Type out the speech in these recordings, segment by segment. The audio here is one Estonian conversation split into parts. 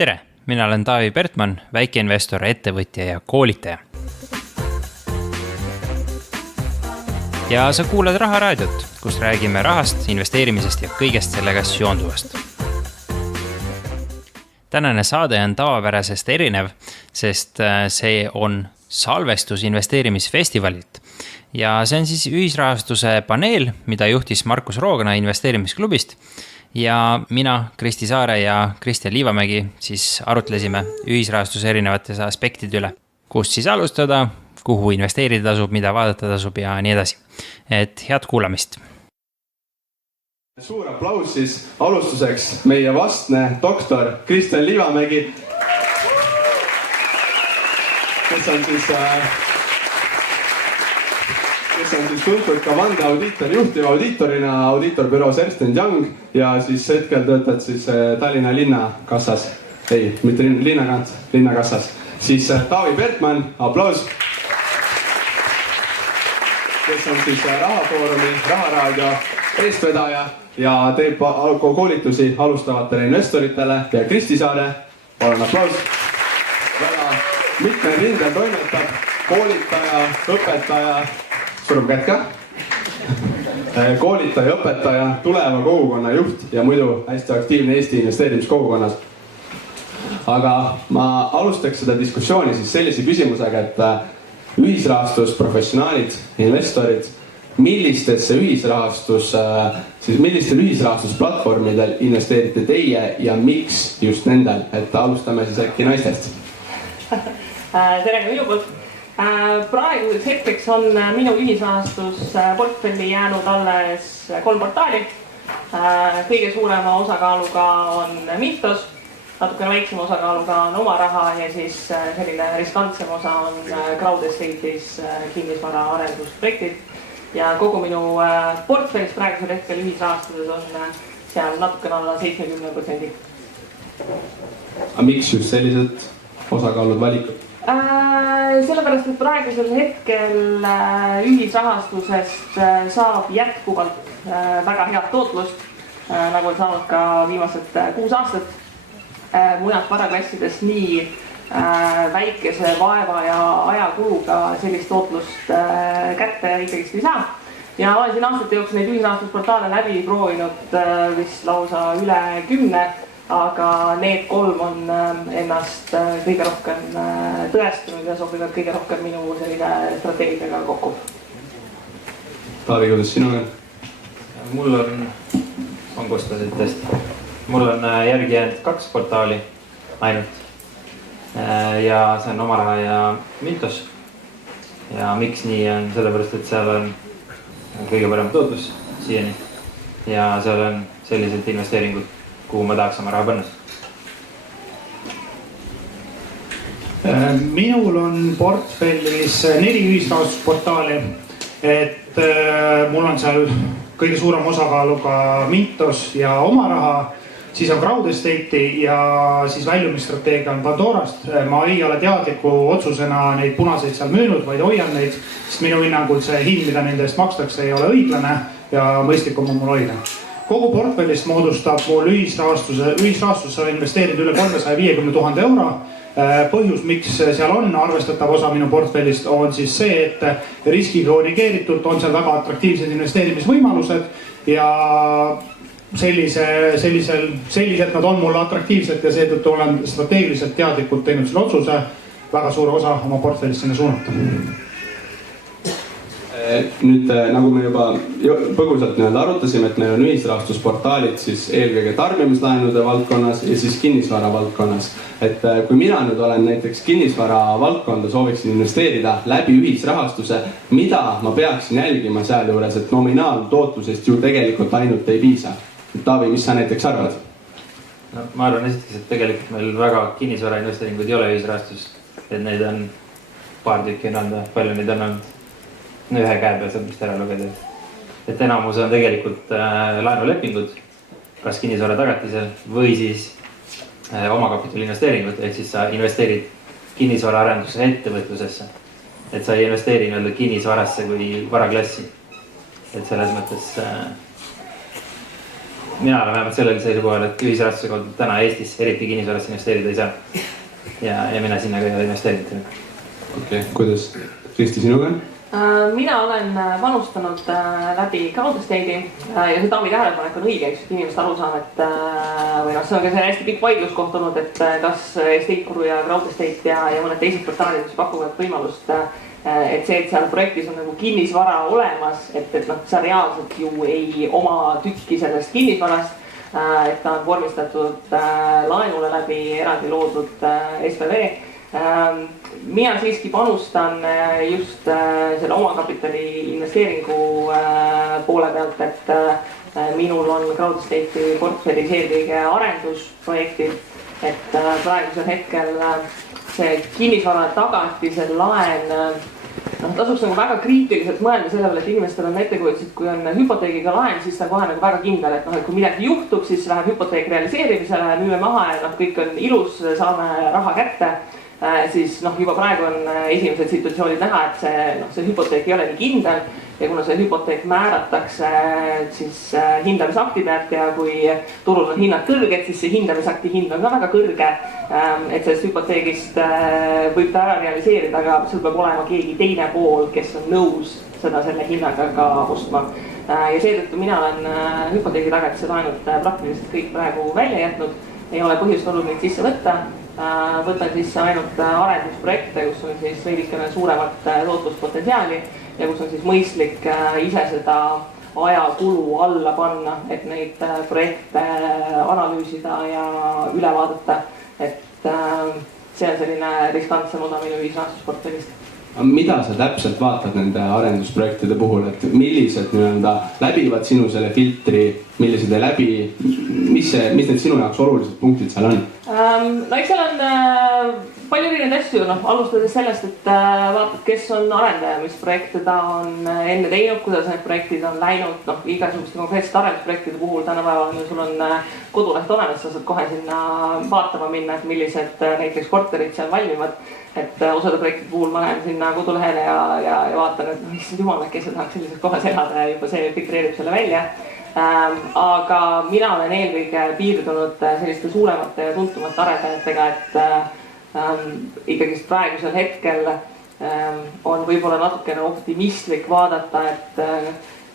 Tere, mina olen Taavi Pertman, väikeinvestor, ettevõtja ja koolitaja. Ja sa kuulad Raharaadiot, kus räägime rahast, investeerimisest ja kõigest sellega seonduvast. Tänane saade on tavapärasest erinev, sest see on salvestus investeerimisfestivalilt. Ja see on siis ühisrahastuse paneel, mida juhtis Markus Roogna investeerimisklubist. Ja mina, Kristi Saare ja Kristjan Liivamägi siis arutlesime ühisrahastuse erinevates aspektid üle. Kust siis alustada, kuhu investeerida tasub, mida vaadata tasub ja nii edasi. Et head kuulamist. Suur aplaus siis alustuseks meie vastne doktor Kristjan Liivamägi, kes on siis tuntud ka vandeaudiitor, juhtiva audiitorina audiitorbüroos Ernst & Young ja siis hetkel töötad siis Tallinna linnakassas, mitte linnakassas, siis Taavi Pertman, aplaus, kes on siis Rahafoorumi, Raharaadio eestvedaja ja teeb koolitusi alustavatele investoritele ja Kristi Saare, palun aplaus, väga mitme rindel toimetab, koolitaja, õpetaja, surub kätt ka, koolitaja, õpetaja, tuleva kogukonna juht ja muidu hästi aktiivne Eesti investeerimiskogukonnas. Aga ma alustaks seda diskussiooni siis sellise küsimusega, et ühisrahastus, professionaalid, investorid, millistel ühisrahastusplatvormidel investeerite teie ja miks just nendel, et alustame siis äkki naistest. Tere minu poolt. Praeguseks hetkeks on minu ühisrahastusportfelli jäänud alles 3 portaali. Kõige suurema osakaaluga on Mintos, natukene väiksema osakaaluga on Oma Raha ja siis selline riskantsem osa on Crowd Estate'is kinnisvara arendusprojektid. Ja kogu minu portfellis praegusel hetkel ühisrahastuses on seal natukene alla 70%. Aga miks just sellised osakaalud valikud? Sellepärast, et praegusel hetkel ühisrahastusest saab jätkuvalt väga head tootlust, nagu on saanud ka viimased 6 aastat. Mujalt varaklassides nii väikese vaeva ja ajakuluga sellist tootlust kätte ikkagi ei saa. Ja olen siin aastate jooksul neid ühisrahastusportaale läbi proovinud vist lausa üle 10, aga need 3 on ennast kõige rohkem tõestunud ja sobivad kõige rohkem minu sellise strateegiaga kokku. Taavi, kuidas sinu on? Mul on kostasid tõesti. Mul on järgi jäänud 2 portaali ainult. Ja see on Oma Raha ja Mintos. Ja miks nii on sellepärast, et seal on kõige parem tootlus siiani. Ja seal on sellised investeeringud, kuhu ma tahaks oma raha panna. Minul on portfellis 4 ühisrahastusportaali, et mul on seal kõige suurem osakaaluga Mintos ja Oma Raha, siis on Crowd Estate'i ja siis väljumisstrateegia on Pandorast. Ma ei ole teadliku otsusena neid punaseid seal müünud, vaid hoian neid, sest minu hinnangul see hind, mida nende eest makstakse, ei ole õiglane ja mõistlikum on mul hoida. Kogu portfellist moodustab mul ühisrahastusse investeerinud üle 350 000 euro. Põhjus, miks seal on arvestatav osa minu portfellist, on siis see, et riskiga korrigeeritud on seal väga atraktiivsed investeerimisvõimalused ja selliselt nad on mulle atraktiivsed ja seetõttu olen strateegiliselt teadlikult teinud selle otsuse väga suure osa oma portfellist sinna suunata. Nüüd, nagu me juba põgusalt arutasime, et meil on ühisrahastusportaalid siis eelkõige tarbimislaenude valdkonnas ja siis kinnisvara valdkonnas. Et kui mina nüüd olen näiteks kinnisvara valdkonda sooviksin investeerida läbi ühisrahastuse, mida ma peaksin jälgima seal juures, et nominaaltootlusest ju tegelikult ainult ei piisa. Taavi, mis sa näiteks arvad? No, ma arvan esiteks, et tegelikult meil väga kinnisvara investeeringud ei ole ühisrahastus. Et neid on paar tükki nõnda, palju neid on olnud. Ühe käe peal saab vist ära lugeda. Et enamus on tegelikult laenulepingud, kas kinnisvara tagatisel või siis omakapitali investeeringud, ehk siis sa investeerid kinnisvara arenduse ettevõtlusesse. Et sa ei investeeri kinnisvarasse kui varaklassi. Et selles mõttes mina olen vähemalt sellel seisukohal, et ühisrahastuse kaudu täna Eestis eriti kinnisvarasse investeerida ei saa. Ja mina sinna ka ei ole investeerinud. Okei, kuidas? Kristi, sinuga? Mina olen panustanud läbi CrowdEstate'i ja see daami tähelepanek on õige, eks inimest aru saab, et või see on ka see hästi pikk vaidluskoht olnud, et kas Estate-Guru ja CrowdEstate ja mõned teised portaalid, mis pakuvad võimalust, et see, et seal projektis on nagu kinnisvara olemas, et sa reaalselt ju ei oma tükki sellest kinnisvarast, et ta on vormistatud laenule läbi eraldi loodud SPV. Mina siiski panustan just selle omakapitali investeeringu poole pealt, et minul on CrowdEstate'i portfellis eelkõige arendusprojektid, et praegusel hetkel see kinnisvara tagatise laen tasuks nagu väga kriitiliselt mõelda selle peale, et inimestel on ettekujutus, et kui on hüpoteegiga laen, siis ta on kohe nagu väga kindel, et kui midagi juhtub, siis läheb hüpoteek realiseerimisele, müüme maha ja kõik on ilus, saame raha kätte. Siis juba praegu on esimesed situatsioonid näha, et see hüpoteek ei ole nii kindel ja kuna see hüpoteek määratakse siis hindamisakti pealt ja kui turul on hinnad kõrged, siis see hindamisakti hind on ka väga kõrge, et sellest hüpoteegist võib ta ära realiseerida, aga sul peab olema keegi teine pool, kes on nõus seda selle hinnaga ka ostma. Ja seetõttu mina olen hüpoteegi tagatise laenud praktiliselt kõik praegu välja jätnud, ei ole põhjust olnud neid sisse võtta. Võtan sisse ainult arendusprojekte, kus on siis veidikene suuremat tootluspotentsiaali ja kus on siis mõistlik ise seda ajakulu alla panna, et neid projekte analüüsida ja üle vaadata. Et see on selline riskantsem osa minu ühisrahastusportfellist. Mida sa täpselt vaatad nende arendusprojektide puhul, et millised läbivad sinu selle filtri, millised ei läbi, mis need sinu jaoks olulised punktid seal on? Eks seal on palju erinevaid asju, alustades sellest, et vaatad, kes on arendaja, mis projekte ta on enne teinud, kuidas need projektid on läinud, igasuguste konkreetsete arendusprojektide puhul tänapäeval sul on koduleht olemas, sa saad kohe sinna vaatama minna, et millised näiteks korterid seal valmivad. Et osade projektide puhul ma lähen sinna kodulehele ja vaatan, et issand jumal, kes tahaks sellises kohas elada ja juba see filtreerib selle välja. Aga mina olen eelkõige piirdunud selliste suuremate ja tuntumate arendajatega, et ikkagi praegusel hetkel on võib-olla natukene optimistlik vaadata, et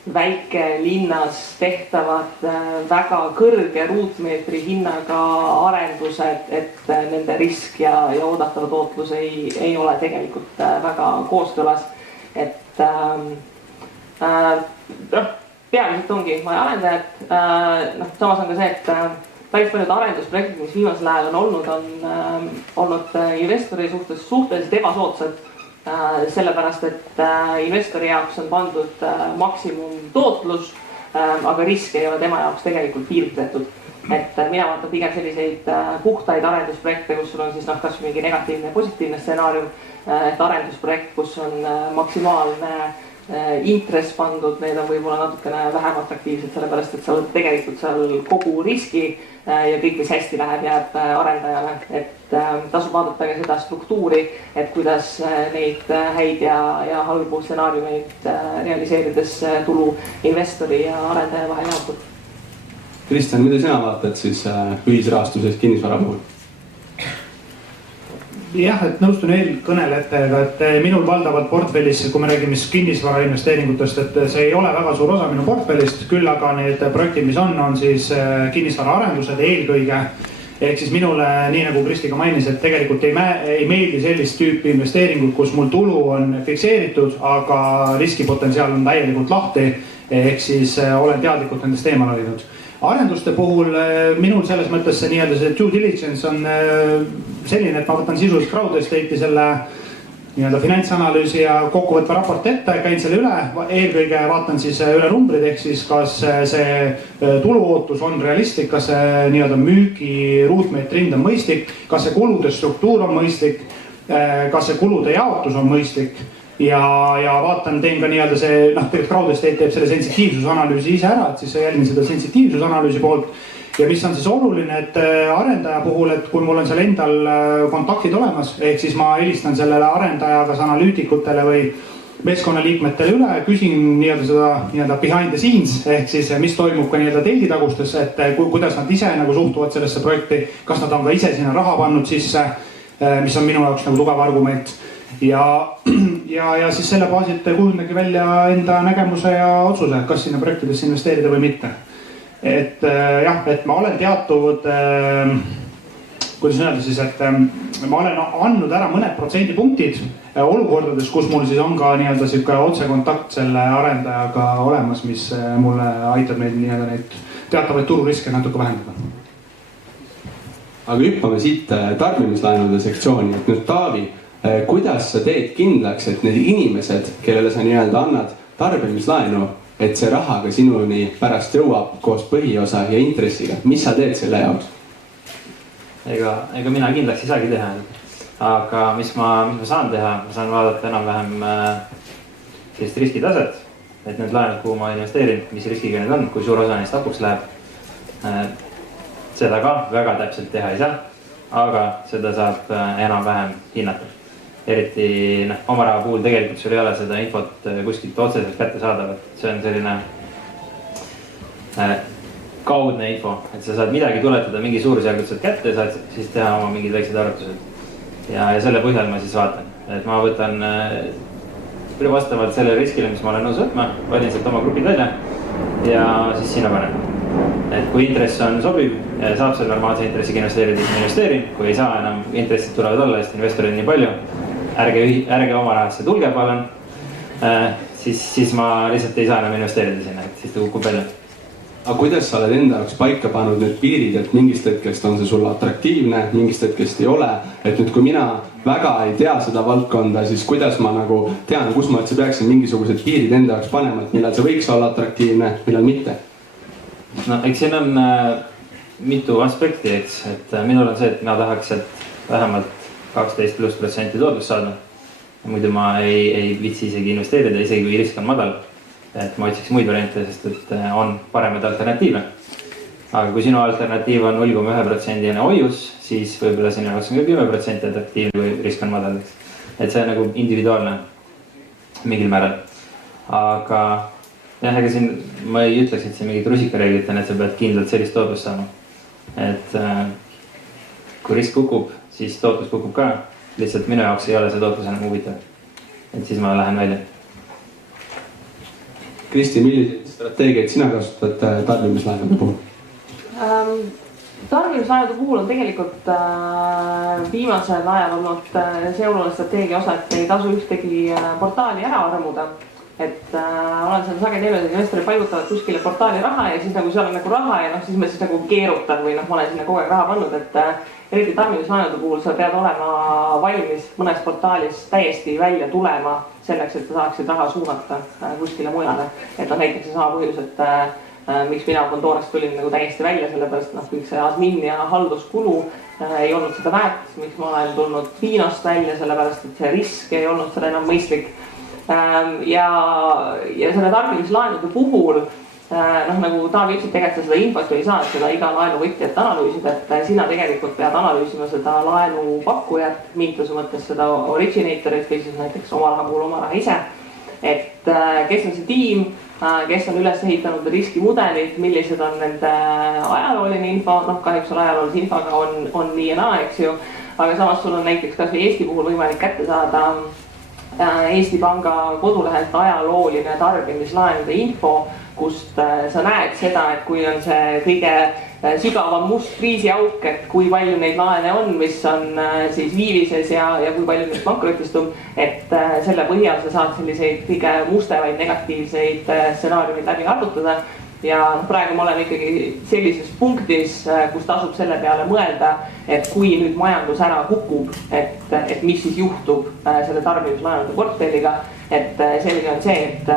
väike linnas tehtavad väga kõrge ruutmeetri hinnaga arendused, et nende risk ja oodatava tootlus ei ole tegelikult väga kooskõlas. Et peamiselt ongi vaja arendajat. Samas on ka see, et päris paljud arendusprojektid, mis viimasel ajal on olnud investori suhteliselt ebasoodsad. Sellepärast, et investori jaoks on pandud maksimum tootlus, aga risk ei ole tema jaoks tegelikult piiritletud. Et mina vaatan pigem selliseid puhtaid arendusprojekte, kus sul on siis kas mingi negatiivne ja positiivne stsenaarium, et arendusprojekt, kus on maksimaalne intress pandud, need on võib-olla natukene vähem atraktiivsed, sellepärast, et sa oled tegelikult seal kogu riski ja kõik, mis hästi läheb, jääb arendajale. Et tasub vaadata ka seda struktuuri, et kuidas neid häid ja halbu stsenaariumeid realiseerides tulu investori ja arendaja vahel jaotub. Kristjan, mida sina vaatad siis ühisrahastuses kinnisvara puhul? Jah, et nõustun eelkõnelejatega, et minul valdavalt portfellis, kui me räägime kinnisvara investeeringutest, et see ei ole väga suur osa minu portfellist, küll aga need projektid, mis on siis kinnisvara arendused eelkõige. Ehk siis minule, nii nagu Kristi ka mainis, et tegelikult ei meeldi sellist tüüpi investeeringud, kus mul tulu on fikseeritud, aga riskipotentsiaal on täielikult lahti. Ehk siis olen teadlikult nendest eemal hoidnud. Arenduste puhul minul selles mõttes see nii-öelda see due diligence on selline, et ma võtan sisuliselt CrowdEstate'i selle nii-öelda finantsanalüüsi ja kokkuvõtva raport ette, käin selle üle, eelkõige vaatan siis üle numbrid, ehk siis kas see tuluootus on realistlik, kas see nii-öelda müügi ruutmeetri hind on mõistlik, kas see kulude struktuur on mõistlik, kas see kulude jaotus on mõistlik. Ja vaatan, teen ka nii-öelda see, tegelikult CrowdEstate teeb selle sensitiivsusanalüüsi ise ära, et siis jälgin seda sensitiivsusanalüüsi poolt. Ja mis on siis oluline, et arendaja puhul, et kui mul on seal endal kontaktid olemas, ehk siis ma helistan sellele arendaja kas analüütikutele või meeskonnaliikmetele üle, küsin seda behind the scenes ehk siis mis toimub ka telditagustes, et kuidas nad ise suhtuvad sellesse projekti, kas nad on ka ise sinna raha pannud sisse, mis on minu jaoks tugev argument. Ja siis selle baasilt kujundagi välja enda nägemuse ja otsuse, kas sinna projektidesse investeerida või mitte. Et ma olen teatud, kuidas öelda siis, et ma olen andnud ära mõned protsendipunktid olukordades, kus mul siis on ka siuke otsekontakt selle arendajaga olemas, mis mulle aitab neid teatavaid tururiske natuke vähendada. Aga hüppame siit tarbimislaenude sektsiooni, et nüüd Taavi, kuidas sa teed kindlaks, et need inimesed, kellele sa annad tarbimislaenu, et see raha ka sinuni pärast jõuab koos põhiosa ja intressiga, mis sa teed selle jaoks? Ega mina kindlaks ei saagi teha, aga mis ma saan teha, ma saan vaadata enam-vähem sellist riskitaset, et need laenud, kuhu ma investeerin, mis riskiga need on, kui suur osa neist hapuks läheb. Seda ka väga täpselt teha ei saa, aga seda saab enam-vähem hinnata. Eriti oma raha puhul tegelikult sul ei ole seda infot kuskilt otseselt kätte saadavat. See on selline kaudne info, et sa saad midagi tuletada, mingi suurusjärgud saad kätte, saad siis teha oma mingid väiksed arvutused. Ja selle põhjal ma siis vaatan, et ma võtan vastavalt selle riskile, mis ma olen nõus võtma, valin sealt oma grupid välja ja siis sinna panen. Et kui intress on sobiv, saab seal normaalse intressiga investeerida, siis ma investeerin. Kui ei saa enam, intressid tulevad alla, sest investorid nii palju, ärge oma rahasse tulge palun, siis ma lihtsalt ei saa enam investeerida sinna, et siis ta kukub välja. Aga kuidas sa oled enda jaoks paika pannud need piirid, et mingist hetkest on see sulle atraktiivne, mingist hetkest ei ole, et nüüd kui mina väga ei tea seda valdkonda, siis kuidas ma tean, kus ma üldse peaksin mingisugused piirid enda jaoks panema, et millal see võiks olla atraktiivne, millal mitte? No eks siin on mitu aspekti, eks, et minul on see, et mina tahaks, et vähemalt 12+% tootlust saada. Muidu ma ei viitsi isegi investeerida, isegi kui risk on madal. Et ma otsiks muid variante, sest et on paremaid alternatiive. Aga kui sinu alternatiiv on 0,1% hoius, siis võib-olla sinu jaoks on 10% atraktiivne, kui risk on madal. Et see on individuaalne mingil määral. Aga jah, ega siin ma ei ütleks, et see mingid rusikareeglid on, et sa pead kindlalt sellist tootlust saama. Et kui risk kukub, siis tootlus kukub ka. Lihtsalt minu jaoks ei ole see tootlus enam huvitav. Et siis ma lähen välja. Kristi, milliseid strateegiaid sina kasutad tarbimislaenude puhul? Tarbimislaenude puhul on tegelikult viimasel ajal olnud see oluline strateegia osa, et ei tasu ühtegi portaali ära armuda. Et olen seda sageli teinud, et investorid paigutavad kuskile portaali raha ja siis seal on raha ja siis ma siis keerutan või ma olen sinna kogu aeg raha pannud, et eriti tarbimislaenude puhul sa pead olema valmis mõnes portaalis täiesti välja tulema selleks, et sa saaksid raha suunata kuskile mujale. Et näiteks see sama põhjus, et miks mina Pandorast tulin täiesti välja, sellepärast kõik see admin ja halduskulu ei olnud seda väärt, miks ma olen tulnud Hiinast välja, sellepärast et see risk ei olnud seda enam mõistlik. Ja selle tarbimislaenude puhul, nagu Taavi ütles, tegelikult seda infot ei saa, et seda iga laenuvõtjat analüüsida, et sina tegelikult pead analüüsima seda laenupakkujat, Mintuse mõttes seda originatorit või siis näiteks oma raha puhul oma raha ise. Et kes on see tiim, kes on üles ehitanud riskimudelid, millised on nende ajalooline info, kahjuks selle ajaloolise infoga on nii ja naa, eks ju, aga samas sul on näiteks kas või Eesti puhul võimalik kätte saada Eesti Panga kodulehelt ajalooline tarbimislaenude info, kust sa näed seda, et kui on see kõige sügavam must kriisiauk, et kui palju neid laene on, mis on siis viivises ja kui palju neist pankrotistub, et selle põhjal sa saad selliseid kõige mustemaid negatiivseid stsenaariumid läbi arvutada. Ja praegu ma olen ikkagi sellises punktis, kus tasub selle peale mõelda, et kui nüüd majandus ära hukub, et mis siis juhtub selle tarbimislaenude portfelliga. Et selge on see, et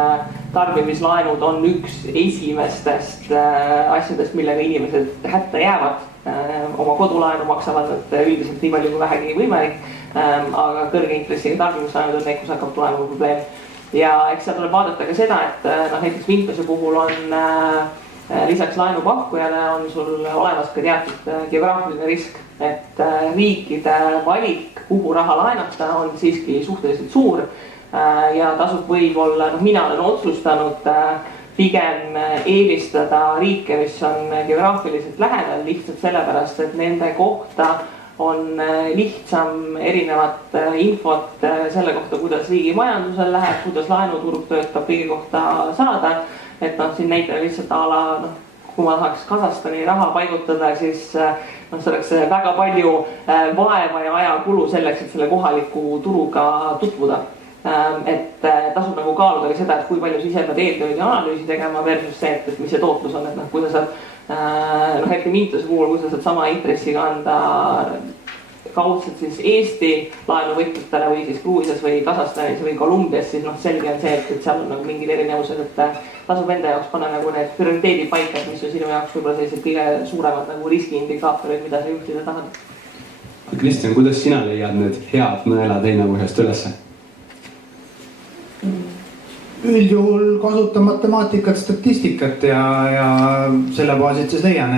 tarbimislaenud on üks esimestest asjadest, millega inimesed hätta jäävad. Oma kodulaenu maksavad nad üldiselt nii palju kui vähegi võimalik, aga kõrge intressiga tarbimislaenud on need, kus hakkab tulema probleem. Ja eks seal tuleb vaadata ka seda, et näiteks Mintuse puhul on lisaks laenupakkujale on sul olemas ka teatud geograafiline risk, et riikide valik, kuhu raha laenata, on siiski suhteliselt suur. ja tasub võib-olla, mina olen otsustanud pigem eelistada riike, mis on geograafiliselt lähedal lihtsalt sellepärast, et nende kohta on lihtsam erinevat infot selle kohta, kuidas riigi majandusel läheb, kuidas laenuturg töötab kõige kohta saada. Et siin näitena lihtsalt kui ma tahaks Kasahstani raha paigutada, siis see oleks väga palju vaeva ja ajakulu selleks, et selle kohaliku turuga tutvuda. Et tasub kaaluda ka seda, et kui palju sa ise pead eeltööd ja analüüsi tegema versus see, et mis see tootlus on, et kui sa saad hetke Mintuse puhul, kui sa saad sama intressiga anda kaudselt siis Eesti laenuvõtjatele või siis Gruusias või Kasahstanis või Kolumbias, siis selge on see, et seal on mingid erinevused, et tasub enda jaoks panna need prioriteedid paika, mis on sinu jaoks võib-olla sellised kõige suuremad riskiindikaatorid, mida sa juhtida tahad. Kristjan, kuidas sina leiad need head nõelad heinakuhjast ülesse? Üldjuhul kasutan matemaatikat, statistikat ja selle baasilt siis leian,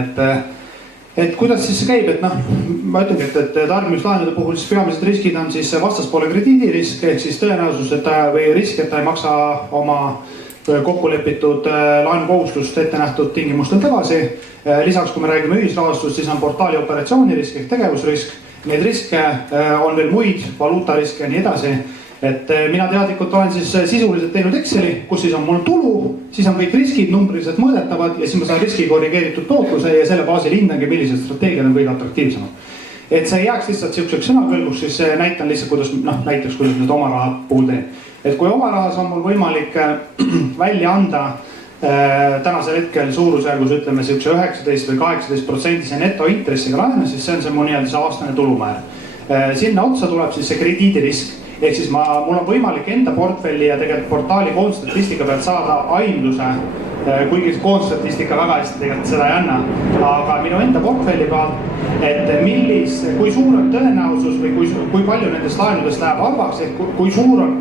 et kuidas siis see käib, et ma ütlengi, et tarbimislaenude puhul siis peamised riskid on siis vastaspoole krediidirisk ehk siis tõenäosus, et või risk, et ta ei maksa oma kokkulepitud laenukohustust ette nähtud tingimustel tagasi. Lisaks, kui me räägime ühisrahastust, siis on portaali operatsioonirisk ehk tegevusrisk. Neid riske on veel muid, valuutariske ja nii edasi. Et mina teadlikult olen siis sisuliselt teinud Exceli, kus siis on mul tulu, siis on kõik riskid numbriliselt mõõdetavad ja siis ma saan riski korrigeeritud tootluse ja selle baasil hindangi, millised strateegiad on kõige atraktiivsemad. Et see ei jääks lihtsalt siukseks sõnakõlbuks, siis näitan lihtsalt, kuidas nüüd oma raha puhul teen. Et kui oma rahas on mul võimalik välja anda tänasel hetkel suurusjärgus ütleme siukse 19 või 18% netointressiga laenu, siis see on see mu see aastane tulumäär. Sinna otsa tuleb siis see krediidirisk. Ehk siis mul on võimalik enda portfelli ja tegelikult portaali koondstatistika pealt saada aimduse, kuigi koondstatistika väga hästi tegelikult seda ei anna, aga minu enda portfelli pealt, et kui suur on tõenäosus või kui palju nendest laenudest läheb halvaks, ehk kui suur on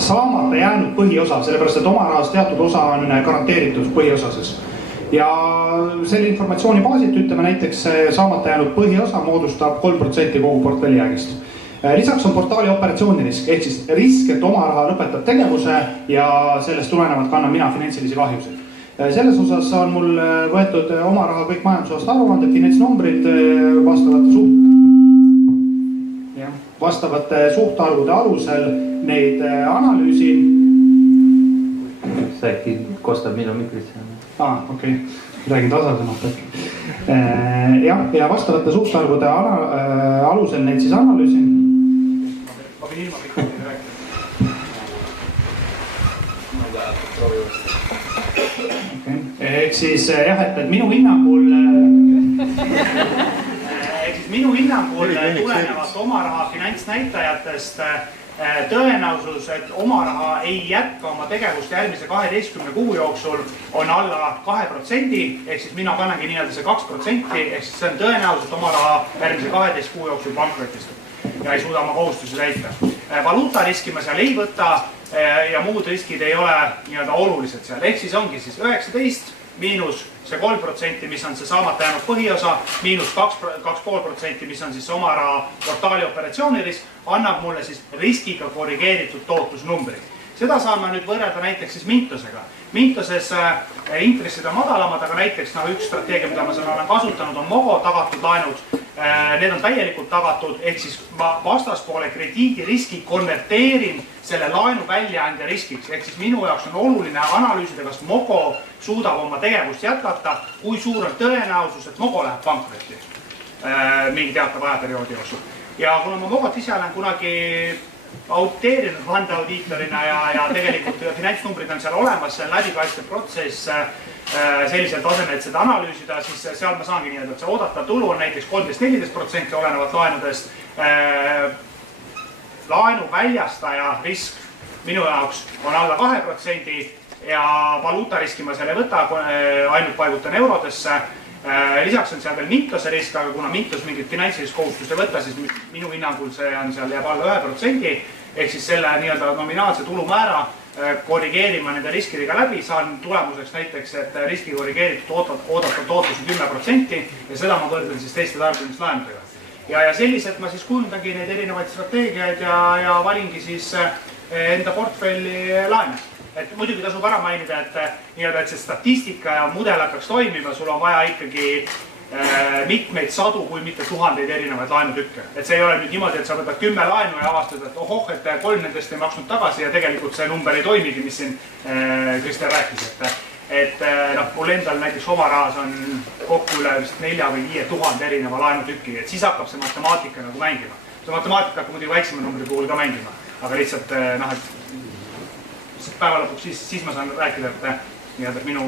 saamata jäänud põhiosa, sellepärast et oma rahast teatud osa on garanteeritud põhiosas. Ja selle informatsiooni baasilt ütleme näiteks saamata jäänud põhiosa moodustab 3% kogu portfelli jäägist. Lisaks on portaali operatsioonirisk, ehk siis risk, et oma raha lõpetab tegevuse ja sellest tulenevalt kannan mina finantsilisi kahjusid. Selles osas on mul võetud oma raha kõik majandusaasta aruanded, finantsnumbrid vastavate suhtarvude alusel neid analüüsin. See äkki kostab minu mikrisse. Okei. Räägin tasasemalt. Ja vastavate suhtarvude alusel neid siis analüüsin. Ma võin ilma mikrofoni rääkida. Ehk siis jah, et minu hinnangul tulenevalt oma raha finantsnäitajatest tõenäosus, et oma raha ei jätka oma tegevust järgmise 12 kuu jooksul on alla 2%, ehk siis mina kannangi see 2%, ehk siis see on tõenäosus, et oma raha järgmise 12 kuu jooksul pankrotistub ja ei suuda oma kohustusi täita. Valuutariski ma seal ei võta ja muud riskid ei ole olulised seal, ehk siis ongi siis 19 miinus see 3%, mis on see saamata jäänud põhiosa, miinus 2,5%, mis on siis oma raha portaali operatsioonirisk, annab mulle siis riskiga korrigeeritud tootlusnumbri. Seda saan ma nüüd võrrelda näiteks siis Mintosega. Mintoses intressid on madalamad, aga näiteks üks strateegia, mida ma seal olen kasutanud, on MOGO tagatud laenud. Need on täielikult tagatud, ehk siis ma vastaspoole krediidiriski konverteerin selle laenu väljaandja riskiks. Ehk siis minu jaoks on oluline analüüsida, kas MOGO suudab oma tegevust jätkata, kui suur on tõenäosus, et MOGO läheb pankrotti mingi teatava ajaperioodi jooksul. Ja kuna ma MOGOt ise olen kunagi auditeerinud vandeaudiitorina ja tegelikult finantsnumbrid on seal olemas, see on läbipaistev protsess sellisel tasemel, et seda analüüsida, siis seal ma saangi nii, et see oodatav tulu on näiteks 13-14% olenevalt laenudest. Laenu väljastaja risk minu jaoks on alla 2% ja valuutariski ma seal ei võta, ainult paigutan eurodesse. Lisaks on seal veel Mintose risk, aga kuna Mintos mingit finantsilist kohustust ei võta, siis minu hinnangul see on seal jääb alla 1%, ehk siis selle nominaalse tulumäära korrigeerima nende riskidega läbi, saan tulemuseks näiteks, et riski korrigeeritud oodatud tootlus on 10% ja seda ma võrdlen siis teiste tarbimislaenudega. Ja selliselt ma siis kujundangi neid erinevaid strateegiaid ja valingi siis enda portfelli laene. Et muidugi tasub ära mainida, et see statistika ja mudel hakkaks toimima, sul on vaja ikkagi mitmeid sadu, kui mitte tuhandeid erinevaid laenutükke. Et see ei ole nüüd niimoodi, et sa võtad 10 laenu ja avastad, et ohoh, et 3 nendest ei maksnud tagasi ja tegelikult see number ei toimigi, mis siin Kristjan rääkis. Et mul endal näiteks oma rahas on kokku üle 4 või 5 tuhande erineva laenutüki, et siis hakkab see matemaatika nagu mängima. See matemaatika hakkab muidugi väiksema numbri puhul ka mängima, aga lihtsalt päeva lõpuks siis ma saan rääkida, et minu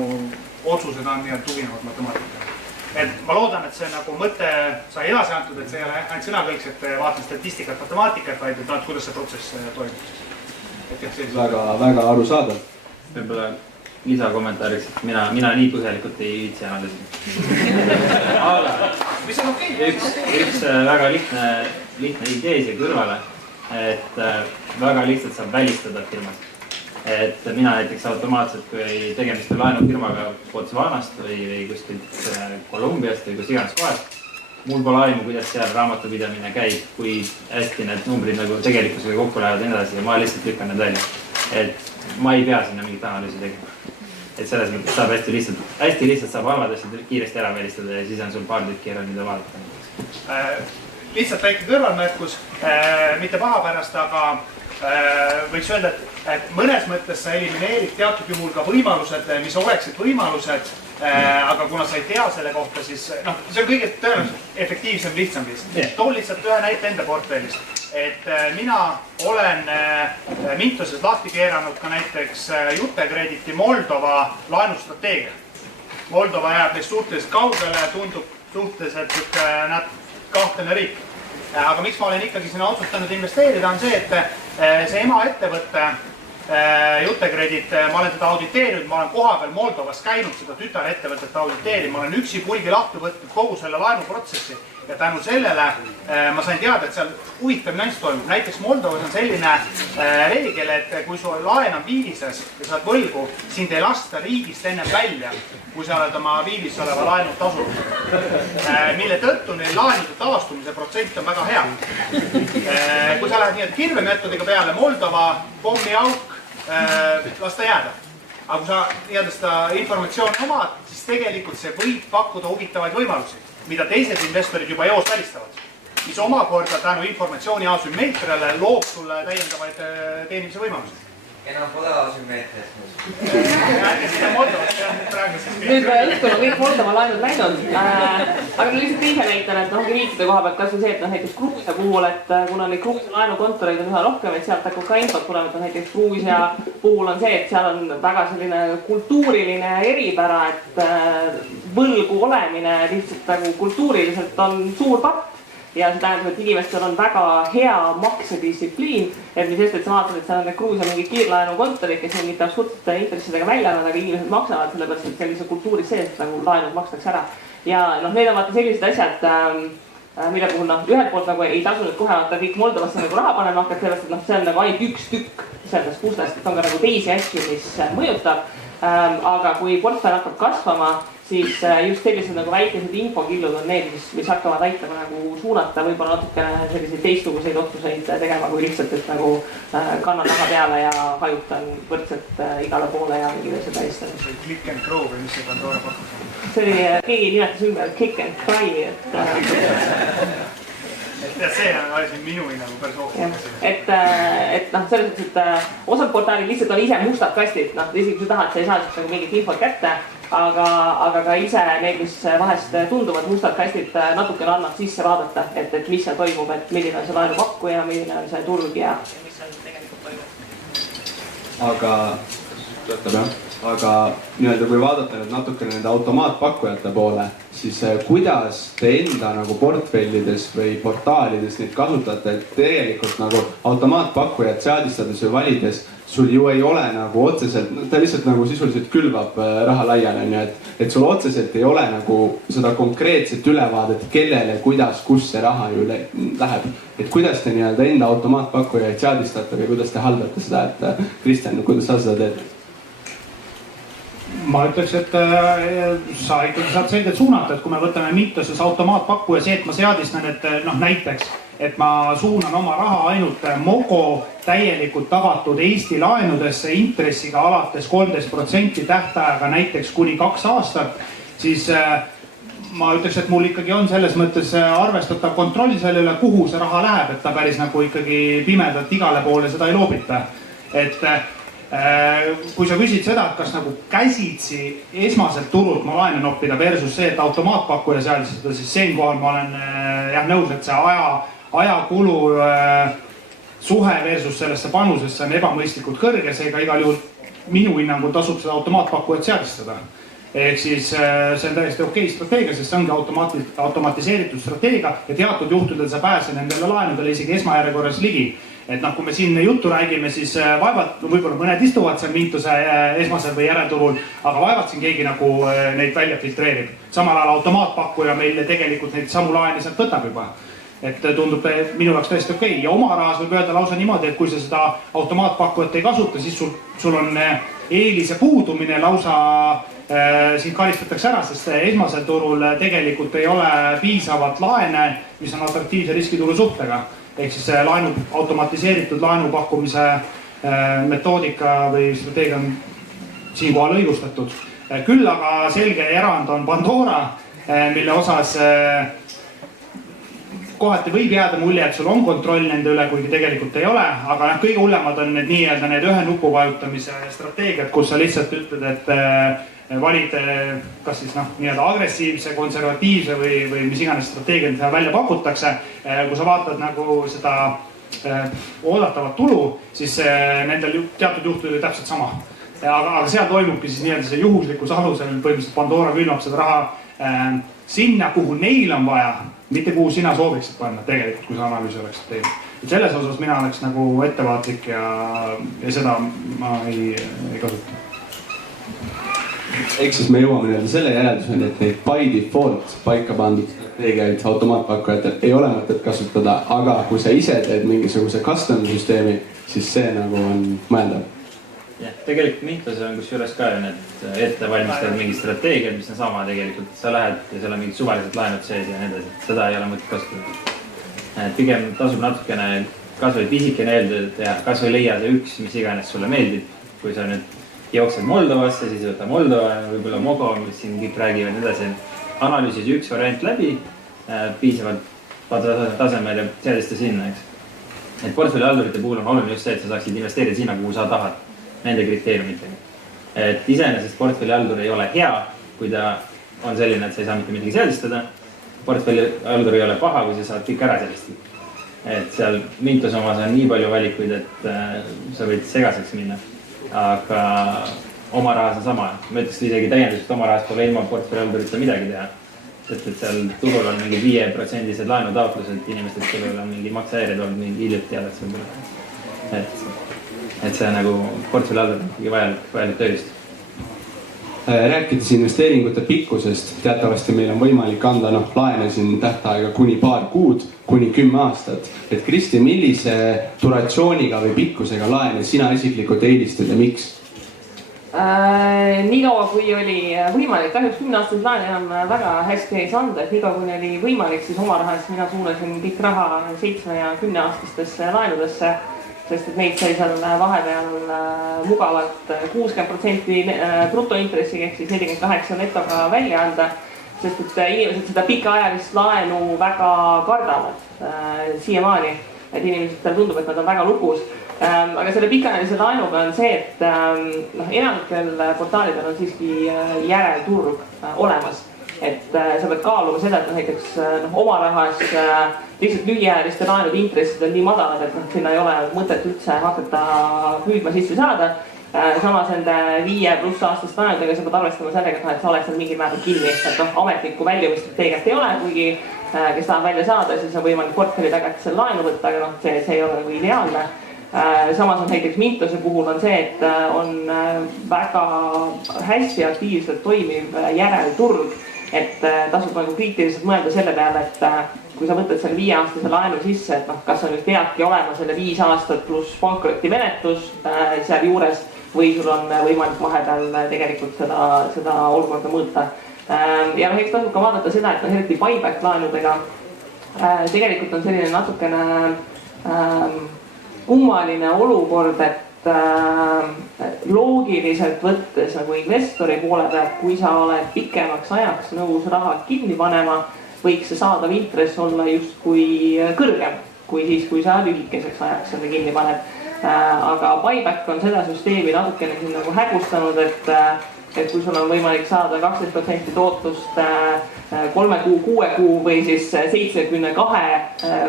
otsused on tuginevad matemaatikale. Et ma loodan, et see nagu mõte sai edasi antud, et see ei ole ainult sõnakõlks, et vaatan statistikat, matemaatikat, vaid et kuidas see protsess toimub. Väga arusaadav. Võib-olla lisakommentaariks, et mina nii põhjalikult ei viitsi analüüsida. Aga üks väga lihtne idee siia kõrvale, et väga lihtsalt saab välistada firmas. Et mina näiteks automaatselt, kui tegemist on laenufirmaga Botswanast või kuskilt Kolumbiast või kus iganes kohast, mul pole aimu, kuidas seal raamatupidamine käib, kui hästi need numbrid nagu tegelikkusega kokku lähevad edasi ja ma lihtsalt lükkan need välja. Et ma ei pea sinna mingit analüüsi tegema. Et selles mõttes saab hästi lihtsalt saab halvad asjad kiiresti ära välistada ja siis on sul paar tükki ära, mida vaadata. Lihtsalt väike kõrvalmärkus, mitte paha pärast, aga võiks öelda, et mõnes mõttes sa elimineerid teatud juhul ka võimalused, mis oleksid võimalused, aga kuna sa ei tea selle kohta, siis see on kõige tõenäoliselt efektiivsem, lihtsam viis. Toon lihtsalt ühe näite enda portfellist. Et mina olen Mintoses lahti keeranud ka näiteks Jutekrediti Moldova laenustrateegia. Moldova jääb neist suhteliselt kaugele, tundub suhteliselt kahtlane riik. Aga miks ma olen ikkagi sinna otsustanud investeerida on see, et see ema ettevõtte Jutekredit, ma olen teda auditeerinud, ma olen kohapeal Moldovas käinud seda tütarettevõtet auditeerinud, ma olen üksi pulgi lahti võtnud kogu selle laenuprotsessi ja tänu sellele ma sain teada, et seal huvitav nüanss toimub. Näiteks Moldovas on selline reegel, et kui su laen on viivises ja sa oled võlgu, sind ei lasta riigist enne välja, kui sa oled oma viivis oleva laenu tasunud. Mille tõttu neil laenude taastumise protsent on väga hea. Kui sa lähed kirvemetodiga peale Moldova, pommiauk, las ta jääda. Aga kui sa seda informatsiooni omad, siis tegelikult see võib pakkuda huvitavaid võimalusi, mida teised investorid juba eos välistavad, mis omakorda tänu informatsiooni asümmeetriale loob sulle täiendavaid teenimise võimalusi. Enam pole asümmeetriast. Nüüd õhtul on kõik Moldova laenud läinud, aga lihtsalt teise näitan, et riikide koha pealt kas või see, et näiteks Gruusia puhul, et kuna neid Gruusia laenukontoreid on üha rohkem, et sealt hakkab ka infot tulevad, näiteks Gruusia puhul on see, et seal on väga selline kultuuriline eripära, et võlgu olemine lihtsalt nagu kultuuriliselt on suur patt. Ja see tähendab, et inimestel on väga hea maksedistsipliin, et mis et sa vaatad, et seal on Gruusia mingi kiirlaenukontorid, kes on mitte absurdsete intressidega välja, aga inimesed maksavad sellepärast, et sellise kultuuris sees, nagu laenud makstakse ära. Ja need on vaata sellised asjad, mille puhul ühelt poolt nagu ei tasu nüüd kohe vaata kõik Moldovasse nagu raha panema hakata, sellest, et see on nagu ainult üks tükk sellest pustest, et on ka nagu teisi asju, mis mõjutab. Aga kui portfell hakkab kasvama, siis just sellised nagu väikesed infokillud on need, mis hakkavad aitama nagu suunata võib-olla natukene selliseid teistsuguseid otsuseid tegema, kui lihtsalt, et nagu kannan raha peale ja hajutan võrdselt igale poole ja mingid asjad välistan. See oli click and grow või mis see Pandora pakkus? See oli, keegi nimetas ümber click and cry, Ja see on siin minu nagu päris ootus. Et selles mõttes, et osad portaalid lihtsalt on ise mustad kastid, isegi kui sa tahad, sa ei saa nagu mingit infot kätte, aga ka ise need, mis vahest tunduvad mustad kastid, natukene annab sisse vaadata, et mis seal toimub, et milline on see laenupakkuja, milline on see turg ja mis seal tegelikult toimub. Aga kui vaadata nüüd natukene nende automaatpakkujate poole, siis kuidas te enda nagu portfellides või portaalides neid kasutate, et tegelikult nagu automaatpakkujat seadistades või valides sul ju ei ole nagu otseselt, ta lihtsalt nagu sisuliselt külvab raha laiali, et sul otseselt ei ole nagu seda konkreetset ülevaadet, kellele, kuidas, kus see raha ju läheb. Et kuidas te enda automaatpakkujaid seadistate või kuidas te haldate seda, et Kristjan, kuidas sa seda teed? ma ütleks, et sa ikkagi saad selgelt suunata, et kui me võtame Mintoses automaatpakkuja, see, et ma seadistan, et näiteks, et ma suunan oma raha ainult Mogo täielikult tagatud Eesti laenudesse intressiga alates 13% tähtajaga näiteks kuni 2 aastat, siis ma ütleks, et mul ikkagi on selles mõttes arvestatav kontroll selle üle, kuhu see raha läheb, et ta päris nagu ikkagi pimedalt igale poole seda ei loobita. Et kui sa küsid seda, et kas nagu käsitsi esmaselt turult ma laenu noppida versus see, et automaatpakkuja seadistada, siis siinkohal ma olen nõus, et see ajakulu suhe versus sellesse panusesse on ebamõistlikult kõrge, seega igal juhul minu hinnangul tasub seda automaatpakkujat seadistada. Ehk siis see on täiesti okei strateegia, sest see ongi automatiseeritud strateegia ja teatud juhtudel sa pääse nendele laenudele isegi esmajärjekorras ligi. Et kui me siin juttu räägime, siis vaevalt, võib-olla mõned istuvad seal Mintuse esmasel või järelturul, aga vaevalt siin keegi nagu neid välja filtreerib. Samal ajal automaatpakkuja meile tegelikult neid samu laene sealt võtab juba. Et tundub minu jaoks täiesti okei. Ja oma rahas võib öelda lausa niimoodi, et kui sa seda automaatpakkujat ei kasuta, siis sul on eelise puudumine lausa siin karistatakse ära, sest esmasel turul tegelikult ei ole piisavat laene, mis on atraktiivse riskituru suhtega. Ehk siis automatiseeritud laenupakkumise metoodika või strateegia on siinkohal õigustatud. Küll aga selge erand on Pandora, mille osas kohati võib jääda mulje, et sul on kontroll nende üle, kuigi tegelikult ei ole, aga kõige hullemad on need ühe nupu vajutamise strateegiad, kus sa lihtsalt ütled, et valid kas siis agressiivse, konservatiivse või mis iganes strateegiat välja pakutakse. Kui sa vaatad nagu seda oodatavat tulu, siis nendel teatud juhtudel täpselt sama. Aga seal toimubki siis see juhuslikus alusel, põhimõtteliselt Pandora külmab seda raha sinna, kuhu neil on vaja, mitte kuhu sina sooviksid panna tegelikult, kui sa analüüsi oleks teinud. Selles osas mina oleks nagu ettevaatlik ja seda ma ei kasuta. Ehk siis me jõuame selle järelduseni, et neid by default paika pandud strateegiaid automaatpakkujatel ei ole mõtet kasutada, aga kui sa ise teed mingisuguse custom süsteemi, siis see nagu on mõeldav. Jah, tegelikult Mintos on kusjuures ka need ette valmistavad mingi strateegiad, mis on sama tegelikult. Sa lähed ja seal on mingid suvalised laenud sees ja nii edasi. Seda ei ole mõtet kasutada. Pigem tasub natukene kasvõi pisikene eeldada ja kasvõi leia see üks, mis iganes sulle meeldib. Kui sa nüüd jooksed Moldovasse, siis võta Moldova, võib-olla Mogo, mis siin kõik räägivad nii edasi. Analüüsis üks variant läbi, piisavalt tasemel ja seadista sinna, eks. Et portfellihaldurite puhul on oluline just see, et sa saaksid investeerida sinna, kuhu sa tahad nende kriteeriumitega. Et iseenesest portfellihaldur ei ole hea, kui ta on selline, et sa ei saa mitte midagi seadistada. Portfellihaldur ei ole paha, kui sa saad kõik ära seadistada. Et seal Mintos omas on nii palju valikuid, et sa võid segaseks minna. Aga oma rahas on sama. Ma ütleks isegi täiendusest oma rahas pole ilma portfellihaldurita midagi teha. Sest et seal turul on mingi 5% laenutaotlused inimesed, kellel on mingi maksehäired olnud mingi hiljuti teadaks võib-olla. Et see nagu portfellihaldur on ikkagi vajalik tööriist. Rääkides investeeringute pikkusest, teatavasti meil on võimalik anda laene siin tähtaega kuni paar kuud, kuni 10 aastat. Et Kristi, millise duratsiooniga või pikkusega laene sina isiklikult eelistad ja miks? Nii kaua kui oli võimalik, kahjuks 10 aastases laene enam väga hästi ei saanud, et nii kaua kui oli võimalik, siis oma rahas mina suunasin kõik raha 7 ja 10 aastastesse laenudesse. Sest et neid sai seal vahepeal mugavalt 60% brutointressiga ehk siis 48 netoga välja anda. Sest et inimesed seda pikaajalist laenu väga kardavad siiamaani. Et inimesed tundub, et nad on väga lukus. Aga selle pikaajalise laenuga on see, et enamikel portaalidel on siiski järelturg olemas. Et sa pead kaaluma seda, et näiteks oma rahas lihtsalt lühiajaliste laenude intressid on nii madalad, et sinna ei ole mõtet üldse hakata püüdma sisse saada. Samas nende 5+ aastast laenudega sa pead arvestama sellega, et sa oled seal mingil määral kinni. Et ametlikku väljumisstrateegiat ei ole, kuigi kes tahab välja saada, siis on võimalik portfelli tagasi selle laenu võtta, aga see ei ole nagu ideaalne. Samas on näiteks Mintose puhul on see, et on väga hästi aktiivselt toimiv järelturg. Et tasub nagu kriitiliselt mõelda selle peale, et kui sa võtad selle 5-aastase laenu sisse, et kas sa nüüd peadki olema selle 5 aastat pluss pankrotimenetlus seal juures või sul on võimalik vahepeal tegelikult seda olukorda mõõta. Ja eks tasub ka vaadata seda, et eriti buyback laenudega tegelikult on selline natukene kummaline olukord, et loogiliselt võttes nagu investori poole pealt, kui sa oled pikemaks ajaks nõus raha kinni panema, võiks see saadav intress olla justkui kõrgem kui siis, kui sa lühikeseks ajaks selle kinni paned. Aga buyback on seda süsteemi natukene siin nagu hägustanud, et kui sul on võimalik saada 12% tootlust 3 kuu, 6 kuu või siis 72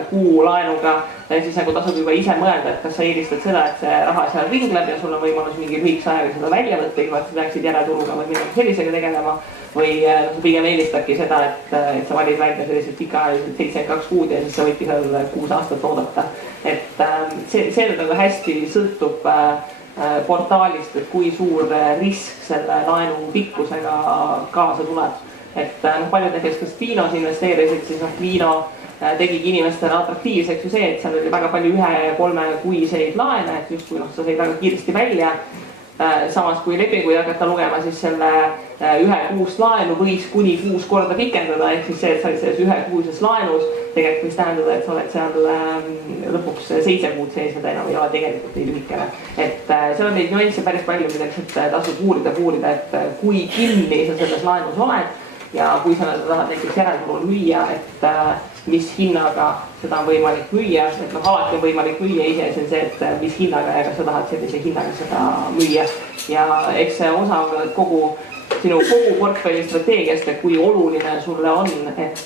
kuu laenuga, siis nagu tasub juba ise mõelda, et kas sa eelistad seda, et see raha seal ringleb ja sul on võimalus mingi lühikese ajaga seda välja võtta, ilma et sa peaksid järelturuga või midagi sellisega tegelema. Või sa pigem eelistabki seda, et sa valid välja sellised pikaajalised 72 kuud ja siis sa võidki seal 6 aastat oodata. Et see nagu hästi sõltub portaalist, et kui suur risk selle laenu pikkusega kaasa tuleb. Et paljud näiteks, kes Kviinos investeerisid, siis Kviino tegigi inimestele atraktiivseks ju see, et seal oli väga palju 1-3 kuiseid laene, et just kui sa said väga kiiresti välja. Samas kui lepinguid hakata lugema, siis selle 1 kuust laenu võis kuni 6 korda pikendada, ehk siis see, et sa olid selles 1 kuuses laenus, tegelikult võis tähendada, et sa oled seal lõpuks 7 kuud sees, et enam ei ole tegelikult nii lühikene. Et seal on neid nüansse päris palju, mida tasub uurida, et kui kinni sa selles laenus oled ja kui sa tahad näiteks järelturul müüa, et mis hinnaga seda on võimalik müüa, et alati on võimalik müüa, ise see on see, et mis hinnaga ja kas sa tahad sellise hinnaga seda müüa. Ja eks see osa sinu kogu portfelli strateegiast, et kui oluline sulle on, et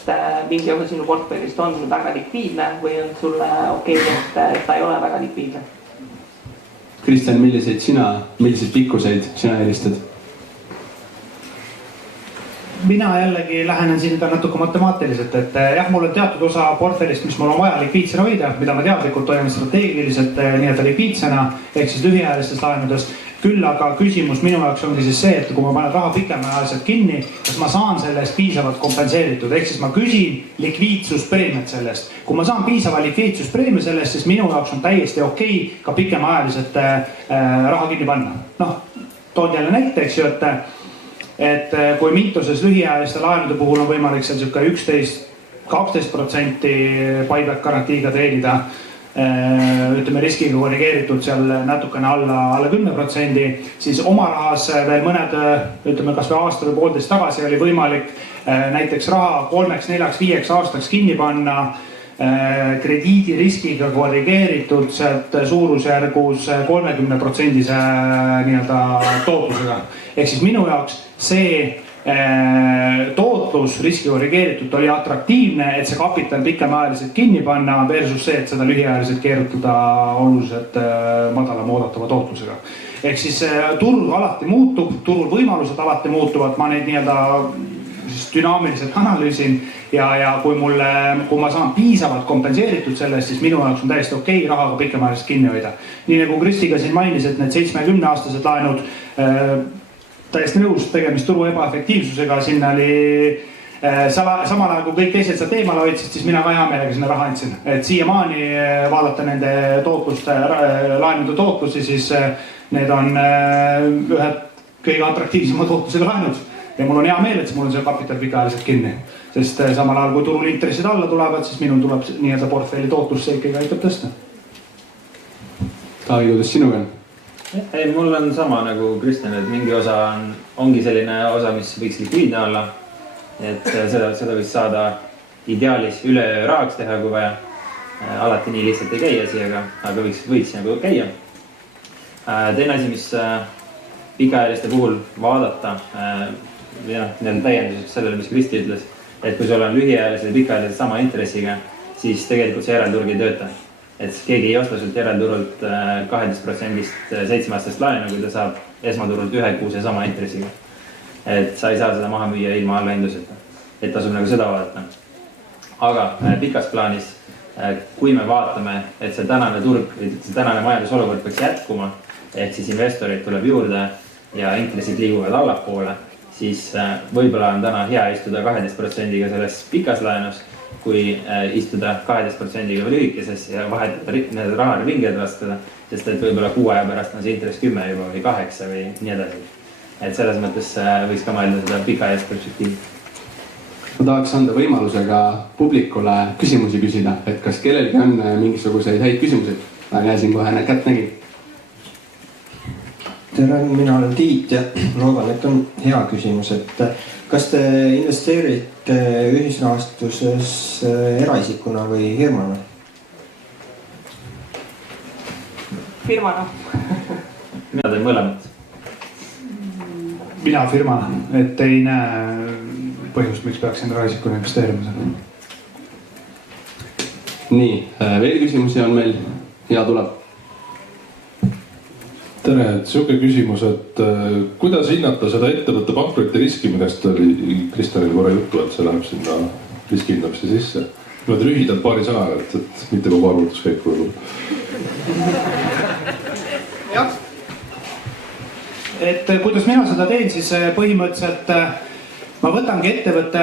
mingi osa sinu portfellist on väga likviidne või on sulle okei, et ta ei ole väga likviidne. Kristjan, milliseid pikkuseid sina eelistad? Mina jällegi lähenen siin ka natuke matemaatiliselt, et jah, mul on teatud osa portfellist, mis mul on vaja likviidsena hoida, mida ma teadlikult hoian strateegiliselt nii-öelda likviidsena, ehk siis lühiajalistes laenudes. Küll aga küsimus minu jaoks ongi siis see, et kui ma panen raha pikemaajaliselt kinni, kas ma saan sellest piisavalt kompenseeritud, ehk siis ma küsin likviidsuspreemiat sellest. Kui ma saan piisava likviidsuspreemia sellest, siis minu jaoks on täiesti okei ka pikemaajaliselt raha kinni panna. Toon jälle näite, eks ju, et kui Mintoses lühiajaliste laenude puhul on võimalik seal 11-12% buyback garantiiga teenida, ütleme riskiga korrigeeritud seal natukene alla 10%, siis oma rahas veel mõned, ütleme kas või aasta või 1,5 tagasi oli võimalik näiteks raha 3-4-5 aastaks kinni panna krediidiriskiga korrigeeritud sealt suurusjärgus 30% nii-öelda tootlusega. Ehk siis minu jaoks see tootlus riski korrigeeritud oli atraktiivne, et see kapital pikemaajaliselt kinni panna versus see, et seda lühiajaliselt keerutada oluliselt madalama oodatava tootlusega. Ehk siis turul alati muutub, turul võimalused alati muutuvad, ma neid nii-öelda dünaamiliselt analüüsin ja kui ma saan piisavalt kompenseeritud sellest, siis minu jaoks on täiesti okei rahaga pikemaajaliselt kinni hoida. Nii nagu Kristiga siin mainis, et need 7-10-aastased laenud täiesti nõus tegemist turu ebaefektiivsusega, sinna oli samal ajal kui kõik teised sealt eemale hoidsid, siis mina ka hea meelega sinna raha andsin. Et siiamaani vaadata nende laenude tootlusi, siis need on ühed kõige atraktiivsema tootlusega laenud. Ja mul on hea meel, et mul on see kapital pikaajaliselt kinni. Sest samal ajal kui turul intressid alla tulevad, siis minul tuleb nii-öelda portfelli tootlus see ikkagi aitab tõsta. Taavi, kuidas sinuga? Ei, mul on sama nagu Kristjan, et mingi osa ongi selline osa, mis võiks likviidne olla. Et seda võiks saada ideaalis üle rahaks teha, kui vaja. Alati nii lihtsalt ei käi asi, aga võiks nagu käia. Teine asi, mis pikaajaliste puhul vaadata, täienduseks sellele, mis Kristi ütles, et kui sul on lühiajalised ja pikaajalised sama intressiga, siis tegelikult see järelturg ei tööta. Et keegi ei osta sult järelturult 12%-st 7-aastast laenu, kui ta saab esmaturult 1 kuuse sama intressiga. Et sa ei saa seda maha müüa ilma allahindluseta. Et tasub nagu seda vaadata. Aga pikas plaanis, kui me vaatame, et see tänane turg, see tänane majandusolukord peaks jätkuma, ehk siis investorid tuleb juurde ja intressid liiguvad allapoole, siis võib-olla on täna hea istuda 12%-ga selles pikas laenus kui istuda 12%-ga lühikesesse ja vahetada need raha ringi edastada, sest et võib-olla 6 aja pärast on see intress 10 juba või 8 või nii edasi. Et selles mõttes võiks ka mõelda seda pikaajalist perspektiivi. Ma tahaks anda võimaluse ka publikule küsimusi küsida, et kas kellelgi on mingisuguseid häid küsimusi. Ma käisin kohe kätt nägin. Tere, mina olen Tiit ja loodan, et on hea küsimus, et kas te investeerite ühisrahastuses eraisikuna või firmana? Firmana. Mina teen mõlemat. Mina firmana, et ei näe põhjust, miks peaksin eraisikuna investeerima selle. Nii, veel küsimusi on meil. Ja tuleb. Tere, et siuke küsimus, et kuidas hinnata seda ettevõtte pankroti riski, millest oli Kristjanil korra juttu, et see läheb sinna riskihindamise sisse. Nüüd lühidalt paari sõnaga, et mitte kogu arvutuskäik võib-olla. Jah. Et kuidas mina seda teen, siis põhimõtteliselt ma võtangi ettevõtte,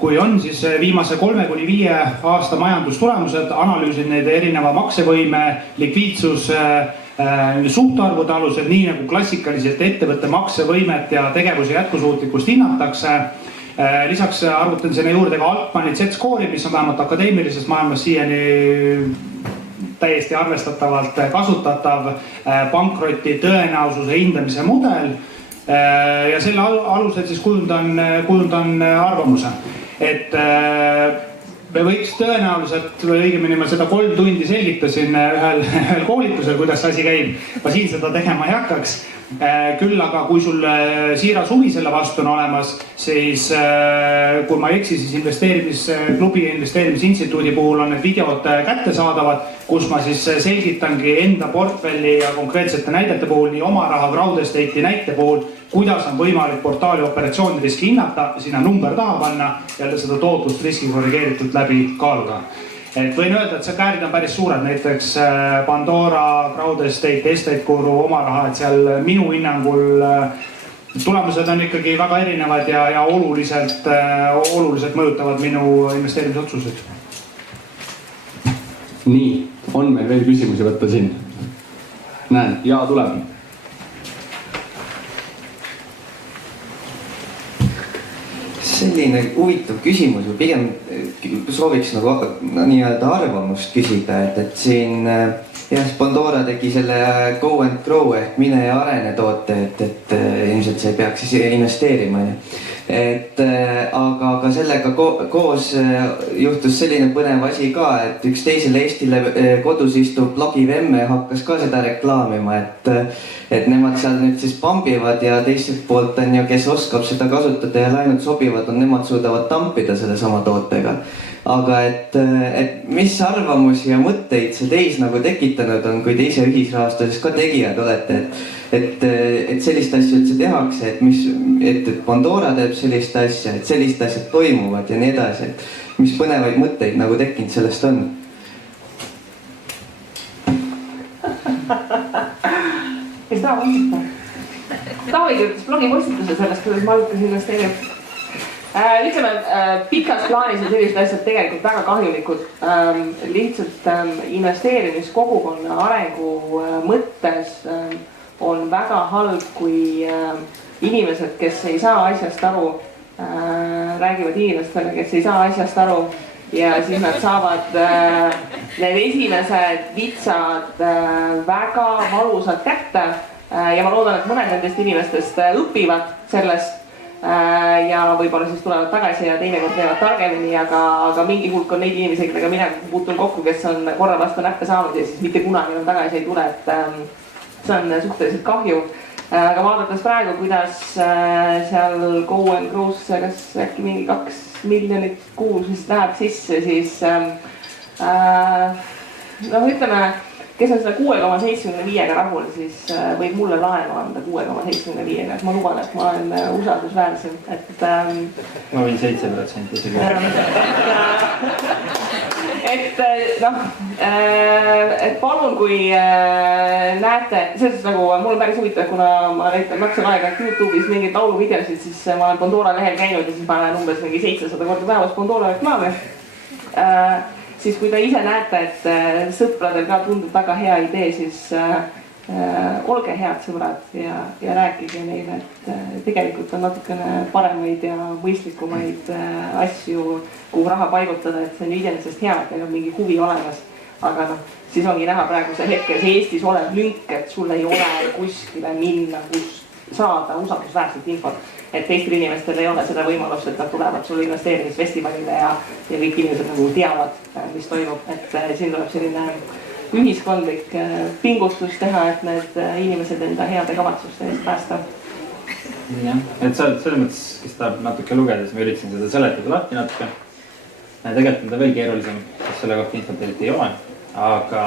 kui on siis viimase 3-5 aasta majandustulemused, analüüsin neid erineva maksevõime, likviidsus, suhtarvude alusel, nii nagu klassikaliselt ettevõtte maksevõimet ja tegevuse jätkusuutlikkust hinnatakse. Lisaks arvutan sinna juurde ka Altmani Z-skoori, mis on vähemalt akadeemilises maailmas siiani täiesti arvestatavalt kasutatav pankroti tõenäosuse hindamise mudel. Ja selle alusel siis kujundan arvamuse, et me võiks tõenäoliselt, või õigemini ma seda 3 tundi selgitasin ühel koolitusel, kuidas asi käib. Ma siin seda tegema ei hakkaks. Küll aga kui sul siiras huvi selle vastu on olemas, siis kui ma ei eksi, siis investeerimisklubi ja investeerimisinstituudi puhul on need videod kättesaadavad, kus ma siis selgitangi enda portfelli ja konkreetsete näidete puhul, nii oma raha crowd estate'i näite puhul, kuidas on võimalik portaali operatsiooni riski hinnata, sinna number taha panna ja seda tootlust riski korrigeeritud läbi kaaluda. Et võin öelda, et see käärid on päris suured, näiteks Pandora, crowd estate, estate guru, oma raha, et seal minu hinnangul tulemused on ikkagi väga erinevad ja oluliselt mõjutavad minu investeerimisotsuseid. Nii, on meil veel küsimusi võtta siin? Näen, ja tuleb. Selline huvitav küsimus või pigem sooviks nagu nii-öelda arvamust küsida, et siin Pandora tegi selle go and grow ehk mine ja arene toote, et ilmselt see peaks siis investeerima. Aga sellega koos juhtus selline põnev asi ka, et üks teisele Eestile kodus istuv blogiv emme hakkas ka seda reklaamima, et nemad seal nüüd siis pambivad ja teiselt poolt on ju, kes oskab seda kasutada ja läinud sobivad, nemad suudavad tampida selle sama tootega. Aga et mis arvamusi ja mõtteid see teis nagu tekitanud on, kui te ise ühisrahastuses ka tegijad olete, et sellist asja üldse tehakse, et Pandora teeb sellist asja, et sellist asjad toimuvad ja nii edasi, et mis põnevaid mõtteid nagu tekkinud sellest on? Kes tahab mõtleta? Taavi kirjutas blogipostituse sellest, kuidas ma alutasin investeerima. Ütleme, pikas plaanis on sellised asjad tegelikult väga kahjulikud. Lihtsalt investeerimiskogukonna arengu mõttes on väga halb, kui inimesed, kes ei saa asjast aru, räägivad inimestele, kes ei saa asjast aru ja siis nad saavad need esimesed vitsad väga valusalt kätte ja ma loodan, et mõned nendest inimestest õpivad sellest ja võib-olla siis tulevad tagasi ja teinekord teevad targemini, aga mingi hulk on neid inimesi, kellega mina puutun kokku, kes on korra vastu näppe saanud ja siis mitte kunagi enam tagasi ei tule, et see on suhteliselt kahju. Aga vaadates praegu, kuidas seal Go and Grow'sse kas äkki mingi 2 miljonit kuus vist läheb sisse, siis ütleme, kes on seda 6,75-ga rahul, siis võib mulle laenu anda 6,75-ga, et ma luban, et ma olen usaldusväärsem, et ma võin 7% isegi. Et palun, kui näete, selles nagu mul on päris huvitav, kuna ma maksan aeg-ajalt YouTube'is mingeid lauluvideosid, siis ma olen Pandora lehel käinud ja siis ma näen umbes mingi 700 korda päevas Pandora reklaami. siis kui te ise näete, et sõpradel ka tundub väga hea idee, siis olge head sõbrad ja rääkige neile, et tegelikult on natukene paremaid ja mõistlikumaid asju, kuhu raha paigutada, et see on iseenesest hea, et neil on mingi huvi olemas. Aga siis ongi näha praegusel hetkel see Eestis olev lünk, et sul ei ole kuskile minna, kus saada usaldusväärset infot. Et teistel inimestel ei ole seda võimalust, et nad tulevad sulle investeerimisfestivalile ja kõik inimesed nagu teavad, mis toimub. Et siin tuleb selline ühiskondlik pingutus teha, et need inimesed enda heade kavatsuste eest päästa. Jah, et selles mõttes, kes tahab natuke lugeda, siis ma üritasin seda seletada lahti natuke. Tegelikult on ta veel keerulisem, sest selle kohta infot ei ole. Aga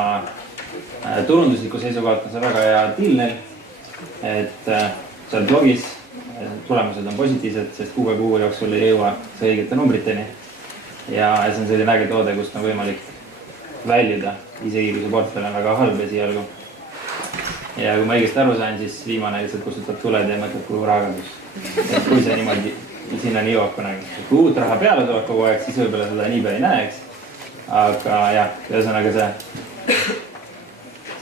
turundusliku seisukohalt on see väga hea deal neil, et seal blogis tulemused on positiivsed, sest kuue kuu jooksul ei jõua see õigete numbriteni. Ja see on selline äge toode, kust on võimalik väljuda, isegi kui see portfell on väga halb esialgu. Ja kui ma õigesti aru sain, siis viimane lihtsalt kustutab tuled ja mõtleb kuhu rahakandus. Et kui see niimoodi sinna nii jõuab kunagi. Kui uut raha peale tuleb kogu aeg, siis võib-olla seda nii pea ei näe, eks. Aga jah, ühesõnaga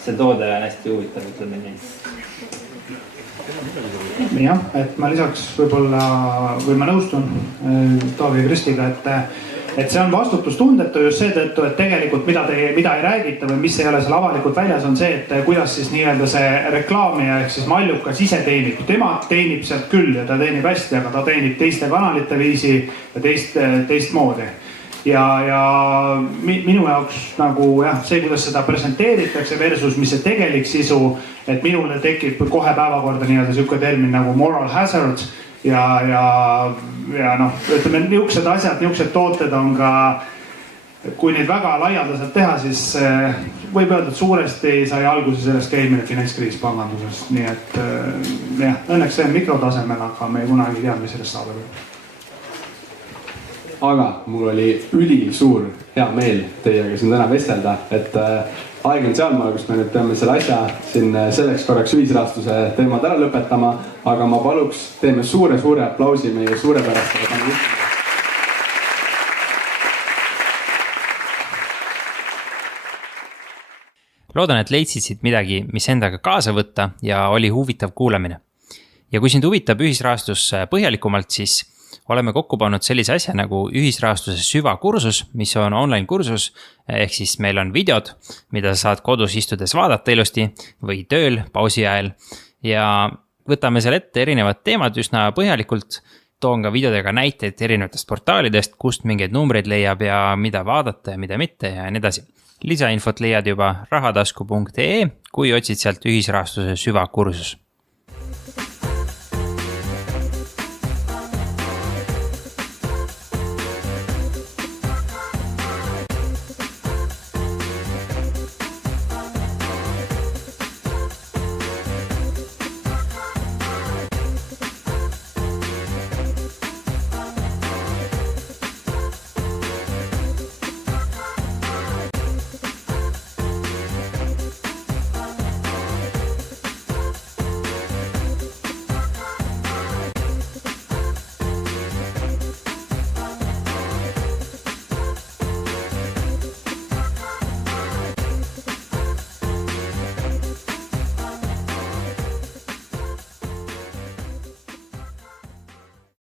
see toode on hästi huvitav, ütleme nii. Jah, et ma lisaks võib-olla, või ma nõustun Taavi ja Kristiga, et see on vastutustundetu just seetõttu, et tegelikult mida ei räägita või mis ei ole seal avalikult väljas, on see, et kuidas siis nii-öelda see reklaamija ehk siis Mallukas ise teenib. Tema teenib sealt küll ja ta teenib hästi, aga ta teenib teiste kanalite viisi ja teist moodi. Ja minu jaoks nagu jah, see, kuidas seda presenteeritakse versus mis see tegelik sisu, et minule tekib kohe päevakorda nii-öelda siuke termin nagu moral hazard ja ütleme, niisugused asjad, niisugused tooted on ka, kui neid väga laialdaselt teha, siis võib öelda, et suuresti sai alguse sellest käimine finantskriis pangandusest. Nii et jah, õnneks see on mikrotasemel, aga me ei kunagi tea, mis sellest saada võib. Aga mul oli ülisuur hea meel teiega siin täna vestelda, et aeg on sealmaal, kus me nüüd peame selle asja siin selleks korraks ühisrahastuse teemad ära lõpetama, aga ma paluks, teeme suure aplausi meie suurepärastele panelistidele. Loodan, et leidsid siit midagi, mis endaga kaasa võtta ja oli huvitav kuulamine. Ja kui sind huvitab ühisrahastus põhjalikumalt, siis oleme kokku pannud sellise asja nagu ühisrahastuse süvakursus, mis on online kursus, ehk siis meil on videod, mida saad kodus istudes vaadata ilusti või tööl, pausi ajal. Ja võtame seal ette erinevad teemad üsna põhjalikult, toon ka videodega näiteid erinevatest portaalidest, kust mingeid numbreid leiab ja mida vaadata ja mida mitte ja nii edasi. Lisainfot leiad juba rahatasku.ee, kui otsid sealt ühisrahastuse süvakursus.